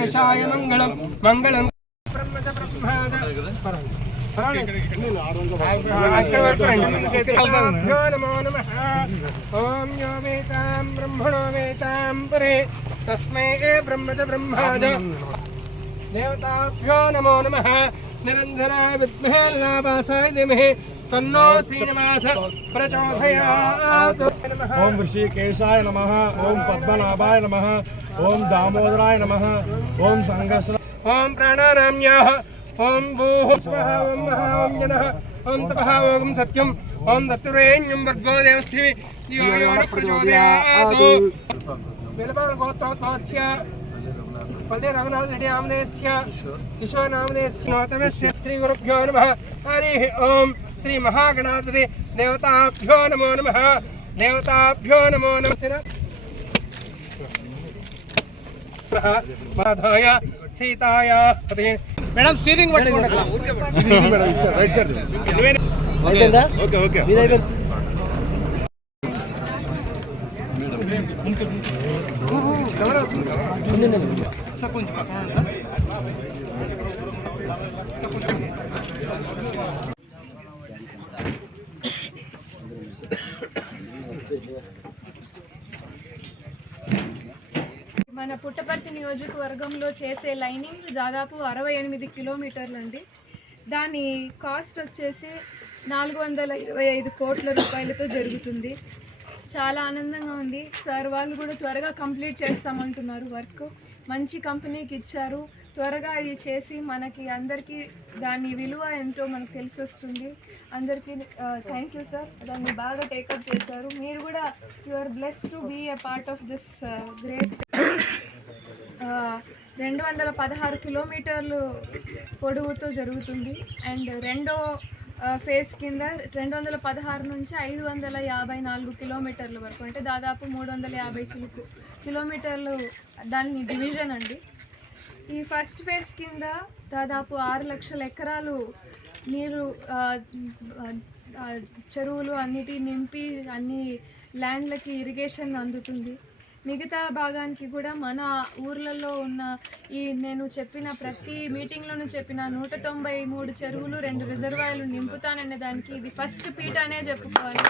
ऋषिकेशाय मंगलम मंगलम ब्रह्मच ब्रह्माद नमो नमः। ओम यो वेतां ब्रह्मणो वेतां परे तस्मै ब्रह्मच ब्रह्माद देवताभ्यो नमो नमः। निरंजनाय विद्महे निराभासाय धीमहि तन्नो श्रीनिवास प्रचोदयात्। ओम ऋषिकेशाय नमः। ओम पद्मनाभाय नमः। ओम दामोदराय नमः। ओम संघर्ष ओम प्राणानाम्याः ओम भूः स्वः ओम महा ओम जनः ओम तपः ओम सत्यम ओम दत्तुरेण्यं भर्गो देवस्थिति यो यो न प्रचोदयात्। बेलपाल गोत्रोद्भवस्य पल्ले रघुनाथ रेड्डी नामधेयस्य ईश्वर नामधेयस्य नोतमस्य श्री गुरुभ्यो नमः। हरिः ओम श्री महागणाधिपति देवताभ्यो नमो नमः। देवताभ्यो नमो नमः। माधाय सीताय मैडम स्टीरिंग पట్టుకోండి మేడం ఇచ్చారు రైట్ సైడ్ అయిపోయిందా ఓకే ఓకే ఇది అయిపోయింది కెమెరా సార్ కొంచెం పక్కన సార్ కొంచెం మన పుట్టపర్తి నియోజకవర్గంలో చేసే లైనింగ్ దాదాపు 68 కిలోమీటర్లు అండి. దాని కాస్ట్ వచ్చేసి 425 కోట్ల రూపాయలతో జరుగుతుంది. చాలా ఆనందంగా ఉంది. సార్ వాళ్ళు కూడా త్వరగా కంప్లీట్ చేస్తామంటున్నారు. వర్క్ మంచి కంపెనీకి ఇచ్చారు. త్వరగా ఇది చేసి మనకి అందరికీ దాని విలువ ఏంటో మనకు తెలిసి వస్తుంది. అందరికీ థ్యాంక్ యూ సార్. దాన్ని బాగా టేకప్ చేశారు. మీరు కూడా you are blessed to be a part of this great. 216 కిలోమీటర్లు పొడవుతో జరుగుతుంది. అండ్ రెండో ఫేజ్ కింద 216 నుంచి 554 కిలోమీటర్ల వరకు, అంటే దాదాపు 350 కిలోమీటర్లు దాని డివిజన్ అండి. ఈ ఫస్ట్ ఫేజ్ కింద దాదాపు 6 లక్షల ఎకరాలు నీరు చెరువులు అన్నిటి నింపి అన్ని ల్యాండ్లకి ఇరిగేషన్ అందుతుంది. మిగతా భాగానికి కూడా మన ఊర్లలో ఉన్న నేను చెప్పిన ప్రతి మీటింగ్లోనూ చెప్పిన 193 చెరువులు 2 రిజర్వాయర్లు నింపుతాననే దానికి ఇది ఫస్ట్ పీట అనే చెప్పుకోవాలి.